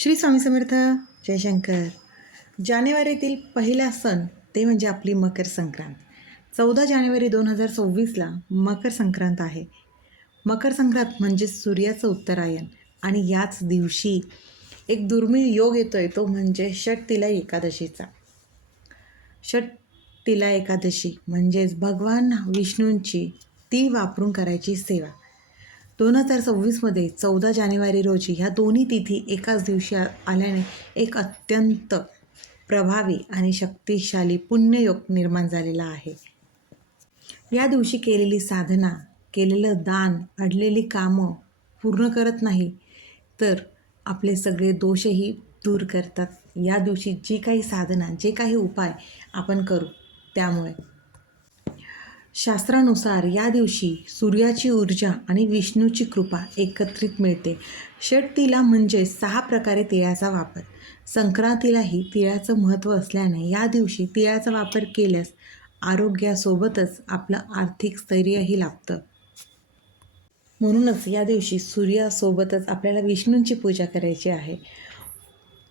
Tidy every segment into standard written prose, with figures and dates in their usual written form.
श्री स्वामी समर्थ. जयशंकर. जानेवारीतील पहिला सण ते म्हणजे आपली मकर संक्रांत. 14 जानेवारी 2026ला मकर संक्रांत आहे. मकर संक्रांत म्हणजे सूर्याचं उत्तरायण आणि याच दिवशी एक दुर्मिळ योग येतोय, तो म्हणजे षटतिला एकादशीचा. षटतिला एकादशी म्हणजेच भगवान विष्णूंची ती वापरून करायची सेवा. 2026मध्ये 14 जानेवारी रोजी ह्या दोन्ही तिथी एकाच दिवशी आल्याने एक अत्यंत प्रभावी आणि शक्तिशाली पुण्ययोग निर्माण झालेला आहे. या दिवशी केलेली साधना, केलेलं दान, अडलेली कामं पूर्ण करत नाही तर आपले सगळे दोषही दूर करतात. या दिवशी जी काही साधना, जे काही उपाय आपण करू त्यामुळे शास्त्रानुसार या दिवशी सूर्याची ऊर्जा आणि विष्णूची कृपा एकत्रित मिळते. षटतिला म्हणजे 6 प्रकारे तिळाचा वापर. संक्रांतीलाही तिळाचं महत्त्व असल्याने या दिवशी तिळाचा वापर केल्यास आरोग्यासोबतच आपलं आर्थिक स्थैर्यही लाभतं. म्हणूनच या दिवशी सूर्यासोबतच आपल्याला विष्णूंची पूजा करायची आहे.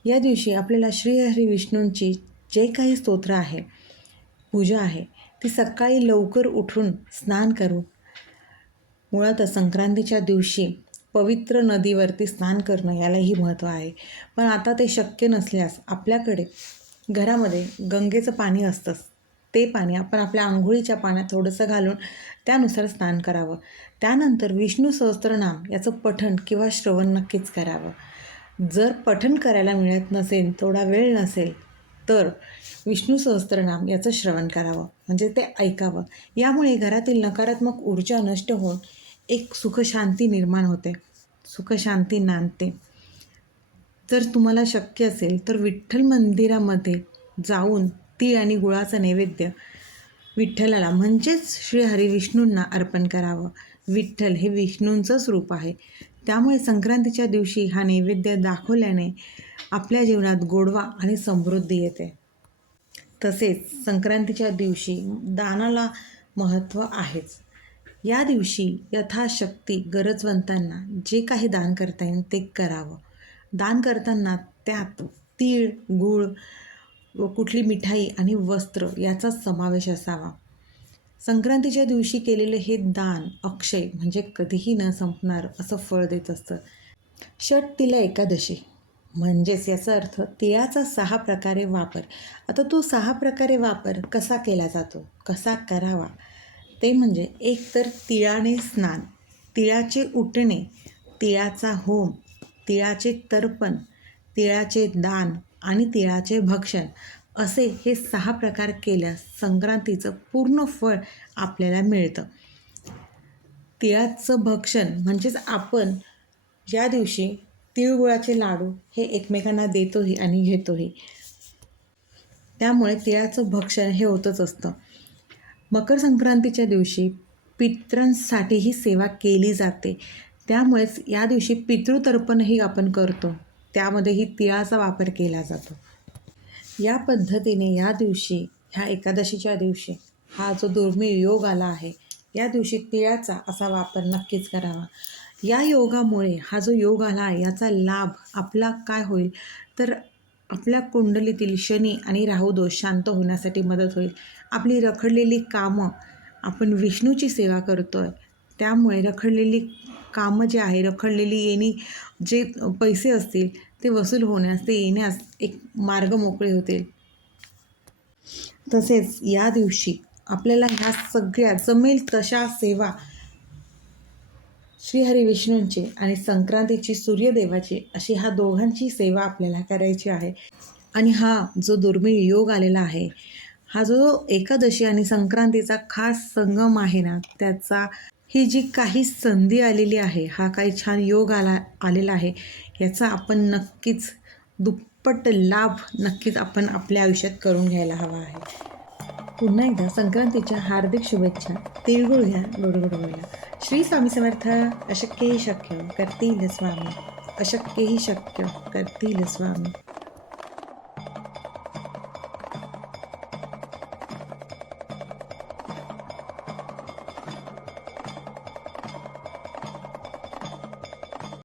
या दिवशी आपल्याला श्रीहरी विष्णूंची जे काही स्तोत्र आहे, पूजा आहे, ती सकाळी लवकर उठून स्नान करून, मुळातच संक्रांतीच्या दिवशी पवित्र नदीवरती स्नान करणं यालाही महत्त्व आहे. पण आता ते शक्य नसल्यास आपल्याकडे घरामध्ये गंगेचं पाणी असतंच. ते पाणी आपण आपल्या आंघोळीच्या पाण्यात थोडंसं घालून त्यानुसार स्नान करावं. त्यानंतर विष्णू सहस्त्रनाम याचं पठण किंवा श्रवण नक्कीच करावं. जर पठण करायला मिळत नसेल, थोडा वेळ नसेल, तर विष्णू सहस्त्रनाम याचं श्रवण करावं, म्हणजे ते ऐकावं. यामुळे घरातील नकारात्मक ऊर्जा नष्ट होऊन एक सुखशांती निर्माण होते, सुखशांती नांदते. जर तुम्हाला शक्य असेल तर विठ्ठल मंदिरामध्ये जाऊन तीळ आणि गुळाचा नैवेद्य विठ्ठलाला म्हणजेच श्री हरिविष्णूंना अर्पण करावं. विठ्ठल हे विष्णूंचंच रूप आहे. त्यामुळे संक्रांतीच्या दिवशी हा नैवेद्य दाखवल्याने आपल्या जीवनात गोडवा आणि समृद्धी येते. तसेच संक्रांतीच्या दिवशी दानाला महत्त्व आहेच. या दिवशी यथाशक्ती गरजवंतांना जे काही दान करता येईल ते करावं. दान करताना त्यात तीळ, गूळ व कुठली मिठाई आणि वस्त्र याचा समावेश असावा. संक्रांतीच्या दिवशी केलेले हे दान अक्षय म्हणजे कधीही न संपणार असं फळ देत असतं. षटतिला एकादशी म्हणजेच याचा अर्थ तिळाचा 6 प्रकारे वापर. आता तो 6 प्रकारे वापर कसा केला जातो, कसा करावा, ते म्हणजे एक तर तिळाने स्नान, तिळाचे उटणे, तिळाचा होम, तिळाचे तर्पण, तिळाचे दान आणि तिळाचे भक्षण असे हे 6 प्रकार केल्यास संक्रांतीचं पूर्ण फळ आपल्याला मिळतं. तिळाचं भक्षण म्हणजेच आपण या दिवशी तिळगुळाचे लाडू हे एकमेकांना देतोही आणि घेतोही, त्यामुळे तिळाचं भक्षण हे होतच असतं. मकर संक्रांतीच्या दिवशी पितरांसाठीही सेवा केली जाते. त्यामुळेच या दिवशी पितृतर्पणही आपण करतो, त्यामध्येही तिळाचा वापर केला जातो. या पद्धतीने या दिवशी, ह्या एकादशीच्या दिवशी हा जो दुर्मिळ योग आला आहे, या दिवशी तिळाचा असा वापर नक्कीच करावा. या योगामुळे हा जो योग आला आहे याचा लाभ आपला काय होईल तर आपल्या कुंडलीतील शनी आणि राहू दोष शांत होण्यासाठी मदत होईल. आपली रखडलेली कामं, आपण विष्णूची सेवा करतो आहे त्यामुळे रखडलेली कामं जे आहे, रखडलेली येणी जे पैसे असतील ते वसूल होण्यास, ते येण्यास एक मार्ग मोकळे होतील. तसेच या दिवशी आपल्याला ह्या सगळ्या जमेल तशा सेवा श्रीहरी विष्णूंची आणि संक्रांतीची सूर्यदेवाची अशी ह्या दोघांची सेवा आपल्याला करायची आहे. आणि हा जो दुर्मिळ योग आलेला आहे, हा जो एकादशी आणि संक्रांतीचा खास संगम आहे ना, त्याचा ही जी काही संधी आलेली आहे, हा काही छान योग आलेला आहे, याचा आपण नक्कीच दुप्पट लाभ नक्कीच आपण आपल्या आयुष्यात करून घ्यायला हवा आहे. पुन्हा एकदा संक्रांतीच्या हार्दिक शुभेच्छा. तिळगुळ घ्या, गोड बोला. श्री स्वामी समर्थ. अशक्यही शक्य करतील स्वामी, अशक्यही शक्य करतील स्वामी.